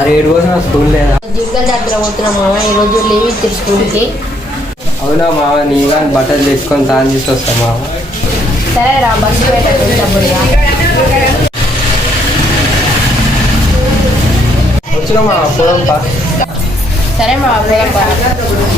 అరే ఏడు కోసం స్కూల్ లేదా? జిగ్గల జాతర పోతున్నాం మామ, ఈరోజు లీవ్ ఇచ్చారు స్కూల్కి. అవునా మామ, నీ కానీ బట్టలు తీసుకొని తాను చేసి వస్తా మామ. సరే రా, బస్సు పెట్టప్పుడు వచ్చినా మామ పోదాం పా. సరే మా పోదాం.